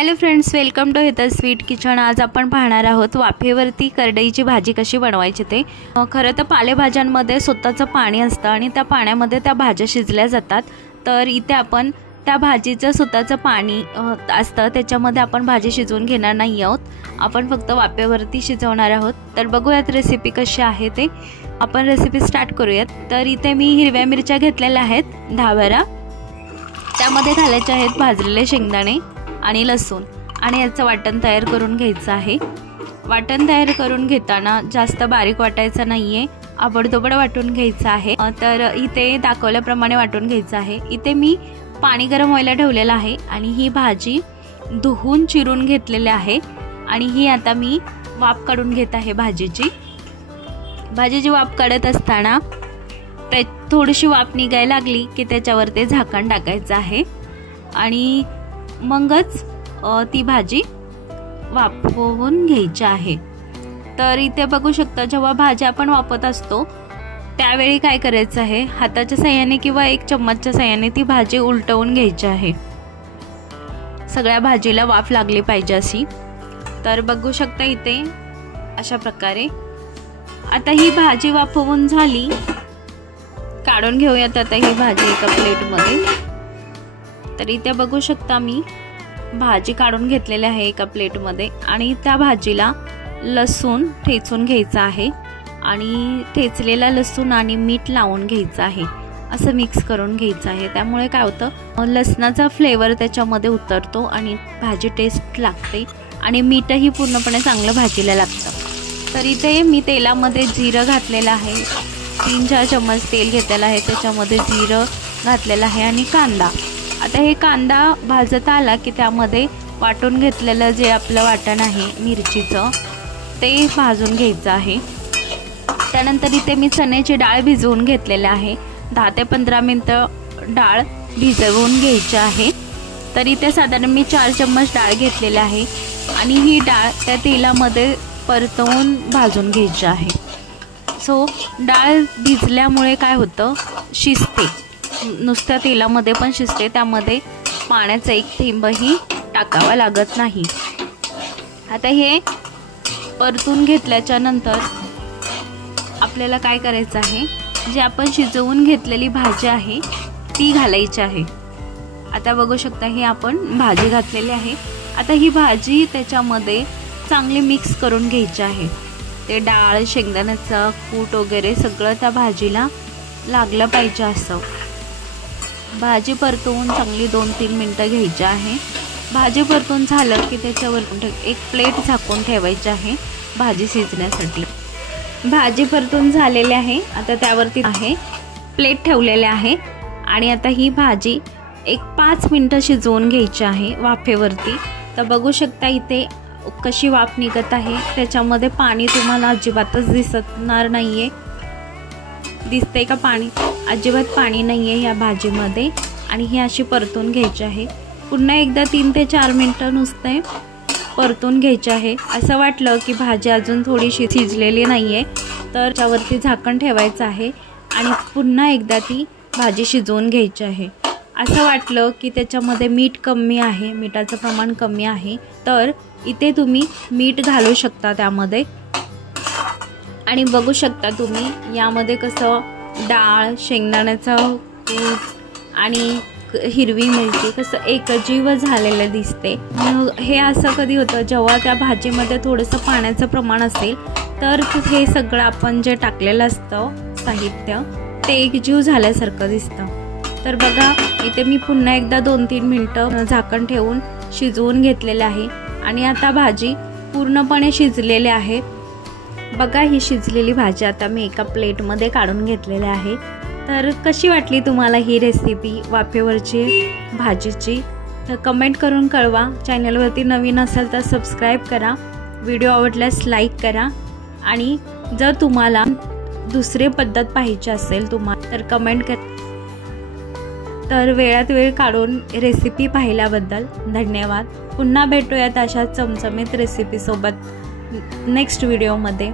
Hello friends, welcome to हिता sweet kitchen. आज आपण पाहणार आहोत वाफेवरती करडईची भाजी कशी बनवायची ते। खरं तर पालेभाज्यांमध्ये स्वतःचं पाणी असतं आणि त्या पाण्यामध्ये त्या भाज्या शिजल्या जातात। तर इथे आपण त्या भाजीचं स्वतःचं पाणी असतं, त्याच्यामध्ये आपण भाजी शिजवून घेणार नाही आहोत, आपण फक्त वाफेवरती शिजवणार आहोत। तर बघूयात रेसिपी कशी आहे ते। आपण रेसिपी स्टार्ट करूयात। तर इथे मी हिरव्या मिरच्या घेतलेल्या आहेत 10-12, त्यामध्ये घालायचे आहेत भाजलेले शेंगदाणे आणि लसूण आणि याचं वाटण तयार करून घ्यायचं आहे। वाटण तयार करून घेताना जास्त बारीक वाटायचं नाहीये, आबडधोबड वाटून घ्यायचं आहे। तर इथे दाखवल्याप्रमाणे वाटून घ्यायचं आहे। इथे मी पाणी गरम व्हायला ठेवलेलं आहे आणि ही भाजी धुवून चिरून घेतलेली आहे आणि ही आता मी वाफ काढून घेत आहे। भाजीची वाफ काढत असताना ते थोडीशी वाफ निघायला लागली की त्याच्यावर ते झाकण टाकायचं आहे आणि मगच ती भाजी वाफवून घ्यायची आहे। तर इथे बघू शकता, जेव्हा भाजी आपण वाफवत असतो त्यावेळी काय करायचं आहे, हाताच्या साहाय्याने किंवा एक चम्मचच्या साहाय्याने ती भाजी उलटवून घ्यायची आहे, सगळ्या भाजीला वाफ लागली पाहिजे अशी। तर बघू शकता इथे अशा प्रकारे। आता ही भाजी वाफवून झाली, काढून घेऊयात आता ही भाजी एका प्लेटमध्ये। तर इथे बघू शकता मी भाजी काढून घेतलेली आहे एका प्लेटमध्ये आणि त्या भाजीला लसूण ठेचून घ्यायचं आहे आणि ठेचलेला लसूण आणि मीठ लावून घ्यायचं आहे, असं मिक्स करून घ्यायचं आहे। त्यामुळे काय होतं, लसणाचा फ्लेवर त्याच्यामध्ये उतरतो आणि भाजी टेस्ट लागते आणि मीठही पूर्णपणे चांगलं भाजीला लागतं। तर इथे मी तेलामध्ये जिरं घातलेलं आहे, 3-4 चम्मच तेल घेतलेलं आहे, त्याच्यामध्ये जिरं घातलेलं आहे आणि कांदा। आता हे कांदा भाजत आला की त्यामध्ये वाटून घेतलेलं जे आपलं वाटण आहे मिरचीचं ते भाजून घ्यायचं आहे। त्यानंतर इथे मी चण्याची डाळ भिजवून घेतलेली आहे, 10 ते 15 मिनिटं डाळ भिजवून घ्यायची आहे। तर इथे साधारण मी 4 चम्मच डाळ घेतलेली आहे आणि ही डाळ त्या तेलामध्ये परतवून भाजून घ्यायची आहे। सो डाळ भिजल्यामुळे काय होतं, शिजते, नुसत्या तेलामध्ये पण शिजते, त्यामध्ये पाण्याचा एक थेंबही टाकावा लागत नाही। आता हे परतून घेतल्याच्या नंतर आपल्याला काय करायचं आहे, जे आपण शिजवून घेतलेली भाजी आहे ती घालायची आहे। आता बघू शकता ही आपण भाजी घातलेली आहे। आता ही भाजी त्याच्यामध्ये चांगली मिक्स करून घ्यायची आहे। ते डाळ, शेंगदाण्याचा कूट वगैरे सगळं त्या भाजीला लागलं पाहिजे असं। भाजी परतवून चांगली 2-3 मिनिटं घ्यायची आहे। भाजी परतून झालं की त्याच्यावर एक प्लेट झाकून ठेवायची आहे भाजी शिजण्यासाठी। भाजी परतून झालेली आहे, आता त्यावरती आहे प्लेट ठेवलेले आहे आणि आता ही भाजी एक 5 मिनिटं शिजवून घ्यायची आहे वाफेवरती। तर बघू शकता इथे कशी वाफ निघत आहे, त्याच्यामध्ये पाणी तुम्हाला अजिबातच दिसणार नाहीये, दिसते का पाणी? अजिबात पाणी नाहीये या भाजीमध्ये आणि ही अशी परतून घ्यायची आहे। पुन्हा एकदा 3 ते 4 मिनिटं नुसते परतून घ्यायचे आहे। असं वाटलं की भाजी अजून थोडीशी शिजलेली नाहीये तर त्यावरती झाकण ठेवायचं आहे आणि पुन्हा एकदा ती भाजी शिजवून घ्यायची आहे। असं वाटलं की त्याच्यामध्ये मीठ कमी आहे, मिठाचं प्रमाण कमी आहे, तर इथे तुम्ही मीठ घालू शकता त्यामध्ये। आणि बघू शकता तुम्ही यामध्ये कसं डाळ, शेंगदाण्याचा कूट आणि हिरवी मिरची कसं एकजीव झालेलं दिसते। हे असं कधी होतं, जेव्हा त्या भाजीमध्ये थोडंसं पाण्याचं प्रमाण असेल तर हे सगळं आपण जे टाकलेलं असतं साहित्य ते एकजीव झाल्यासारखं दिसतं। तर बघा इथे मी पुन्हा एकदा 2-3 मिनिटं झाकण ठेवून शिजवून घेतलेले आहे आणि आता भाजी पूर्णपणे शिजलेली आहे। बघा ही शिजलेली भाजी आता मी एका प्लेटमध्ये काढून घेतलेली आहे। तर कशी वाटली तुम्हाला ही रेसिपी वाफेवरची भाजीची? तर कमेंट करून कळवा। चॅनलवरती नवीन असाल तर सबस्क्राईब करा, व्हिडिओ आवडल्यास लाईक करा आणि जर तुम्हाला दुसरी पद्धत पाहिजे असेल तुम्हाला तर कमेंट करा। तर वेळात वेळ काढून रेसिपी पाहिल्याबद्दल धन्यवाद। पुन्हा भेटूयात अशा चमचमीत रेसिपीसोबत नेक्स्ट व्हिडिओमध्ये।